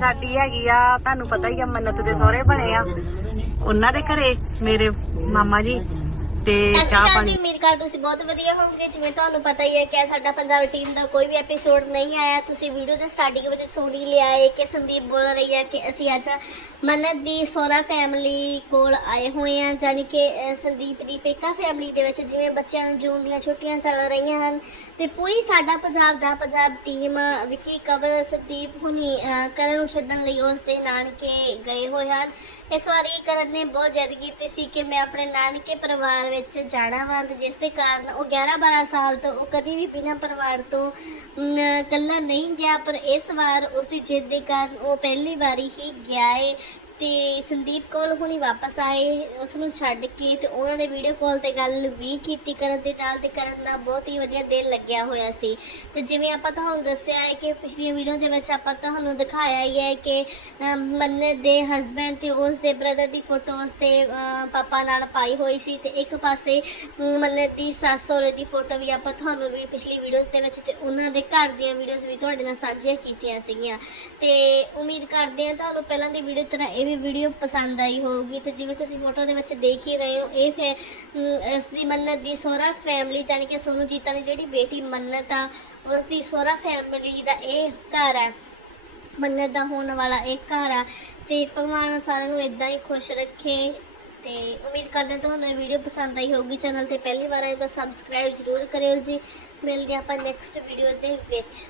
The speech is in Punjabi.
ਸਾਡੀ ਹੈਗੀ ਆ, ਤੁਹਾਨੂੰ ਪਤਾ ਹੀ ਆ, ਮੰਨਤ ਦੇ ਸਹੁਰੇ ਬਣੇ ਆ। ਉਹਨਾਂ ਦੇ ਘਰੇ ਮੇਰੇ ਮਾਮਾ ਜੀ ਤੇ ਅਸੀਂ ਚਾਹ ਕੱਲ ਪਾਣੀ। ਜੀ ਉਮੀਦ ਕਰਦੇ ਤੁਸੀਂ ਬਹੁਤ ਵਧੀਆ ਹੋਵੋਗੇ। ਜਿਵੇਂ ਤੁਹਾਨੂੰ ਪਤਾ ਹੀ ਹੈ ਕਿ ਸਾਡਾ ਪੰਜਾਬ ਟੀਮ ਦਾ ਕੋਈ ਵੀ ਐਪੀਸੋਡ ਨਹੀਂ ਆਇਆ। ਤੁਸੀਂ ਵੀਡੀਓ ਦੇ ਸਟਾਰਟਿੰਗ ਵਿੱਚ ਸੁਣੀ ਲਿਆ ਹੈ ਕਿ ਸੰਦੀਪ ਬੋਲ ਰਹੀ ਹੈ ਕਿ ਅਸੀਂ ਅੱਜ ਮੰਨਤ ਦੀ ਸੋਰਾ ਫੈਮਿਲੀ ਕੋਲ ਆਏ ਹੋਏ ਹਾਂ। ਜਾਨੀ ਕਿ ਅਹ, ਸੰਦੀਪ ਦੀ ਪੇਕਾ ਫੈਮਿਲੀ ਦੇ ਵਿੱਚ ਜਿਵੇਂ ਬੱਚਿਆਂ ਨੂੰ ਜੂਨ ਦੀਆਂ ਛੁੱਟੀਆਂ ਚੱਲ ਰਹੀਆਂ ਹਨ। ਤੇ ਪੂਰੀ ਸਾਡਾ ਪੰਜਾਬ ਦਾ ਪੰਜਾਬ ਟੀਮ ਵਿੱਕੀ ਕਵਰ ਸੰਦੀਪ ਹੁਣੀ ਅਹ, ਕਰਨ ਨੂੰ ਛੱਡਣ ਲਈ ਉਸ ਦੇ ਨਾਨਕੇ ਗਏ ਹੋਏ ਹਨ। ਇਸ ਵਾਰੀ ਕਰਨ ਨੇ ਬਹੁਤ ਜਿੱਦ ਕੀਤੀ ਸੀ ਕਿ ਮੈਂ ਆਪਣੇ ਨਾਨਕੇ ਪਰਿਵਾਰ ਵਿੱਚ ਜਾਣਾ ਵਾ ਜਿਸ ਦੇ ਕਾਰਨ ਉਹ 11 12 ਸਾਲ ਤੋਂ ਉਹ ਕਦੀ ਵੀ ਬਿਨਾਂ ਪਰਿਵਾਰ ਤੋਂ ਇਕੱਲਾ ਨਹੀਂ ਗਿਆ, ਪਰ ਇਸ ਵਾਰ ਉਸ ਦੀ ਜਿੱਦ ਦੇ ਕਾਰਨ ਉਹ ਪਹਿਲੀ ਵਾਰੀ ਹੀ ਗਿਆ ਏ। ਤੇ ਸੰਦੀਪ ਕੋਲ ਹੁਣੀ ਵਾਪਸ ਆਏ ਉਸ ਨੂੰ ਛੱਡ ਕੇ ਤੇ ਉਹਨਾਂ ਨੇ ਵੀਡੀਓ ਕਾਲ ਤੇ ਗੱਲ ਵੀ ਕੀਤੀ ਕਰਨ ਦੇ ਨਾਲ ਤੇ ਕਰਨ ਦਾ ਬਹੁਤ ਹੀ ਵਧੀਆ ਦਿਲ ਲੱਗਿਆ ਹੋਇਆ ਸੀ। ਤੇ ਜਿਵੇਂ ਆਪਾਂ ਤੁਹਾਨੂੰ ਦੱਸਿਆ ਹੈ ਕਿ ਪਿਛਲੀ ਵੀਡੀਓ ਦੇ ਵਿੱਚ ਆਪਾਂ ਤੁਹਾਨੂੰ ਦਿਖਾਇਆ ਹੀ ਹੈ ਕਿ ਮੰਨਤ ਦੇ ਹਸਬੰਡ ਤੇ ਉਸ ਦੇ ਬ੍ਰਦਰ ਦੀ ਫੋਟੋਸ ਤੇ ਪਾਪਾ ਨਾਲ ਪਾਈ ਹੋਈ ਸੀ ਤੇ ਇੱਕ ਪਾਸੇ ਮੰਨਤ ਦੀ ਸੱਸ ਸਹੁਰੇ ਦੀ ਫੋਟੋ ਵੀ ਆਪਾਂ ਤੁਹਾਨੂੰ ਵੀ ਪਿਛਲੀ ਵੀਡੀਓਜ਼ ਦੇ ਵਿੱਚ ਤੇ ਉਹਨਾਂ ਦੇ ਘਰ ਦੀਆਂ ਵੀਡੀਓਜ਼ ਵੀ ਤੁਹਾਡੇ ਨਾਲ ਸਾਂਝੀਆਂ ਕੀਤੀਆਂ ਸੀਗੀਆਂ। ਤੇ ਉਮੀਦ ਕਰਦੇ ਹਾਂ ਤੁਹਾਨੂੰ ਪਹਿਲਾਂ ਦੀ ਵੀਡੀਓ ਤਰ੍ਹਾਂ ਇਹ ਵੀ ਵੀਡੀਓ ਪਸੰਦ ਆਈ ਹੋਊਗੀ, ਤੇ ਜਿਵੇਂ ਤੁਸੀਂ ਫੋਟੋ ਦੇ ਵਿੱਚ ਦੇਖ ਹੀ ਰਹੇ ਹੋ, ਇਹ ਫੇ ਇਸ ਦੀ ਮੰਨਤ ਦੀ ਸੋਹਰਾ ਫੈਮਿਲੀ ਜਾਨੀ ਕਿ ਸੋਨੂ ਜੀਤਾ ਦੀ ਜਿਹੜੀ ਬੇਟੀ ਮੰਨਤ ਆ ਉਸ ਦੀ ਸੋਹਰਾ ਫੈਮਿਲੀ ਦਾ ਇਹ ਘਰ ਹੈ ਮੰਨਤ ਦਾ ਹੋਣ ਵਾਲਾ ਇਹ ਘਰ ਆ, ਤੇ ਭਗਵਾਨ ਸਾਰਿਆਂ ਨੂੰ ਇਦਾਂ ਹੀ ਖੁਸ਼ ਰੱਖੇ, ਤੇ ਉਮੀਦ ਕਰਦੇ ਹਾਂ ਤੁਹਾਨੂੰ ਇਹ ਵੀਡੀਓ ਪਸੰਦ ਆਈ ਹੋਊਗੀ। ਚੈਨਲ ਤੇ ਪਹਿਲੀ ਵਾਰ ਆਏ ਤਾਂ ਸਬਸਕ੍ਰਾਈਬ ਜ਼ਰੂਰ ਕਰਿਓ ਜੀ। ਮਿਲਦੇ ਹਾਂ ਆਪਾਂ ਨੈਕਸਟ ਵੀਡੀਓ ਦੇ ਵਿੱਚ।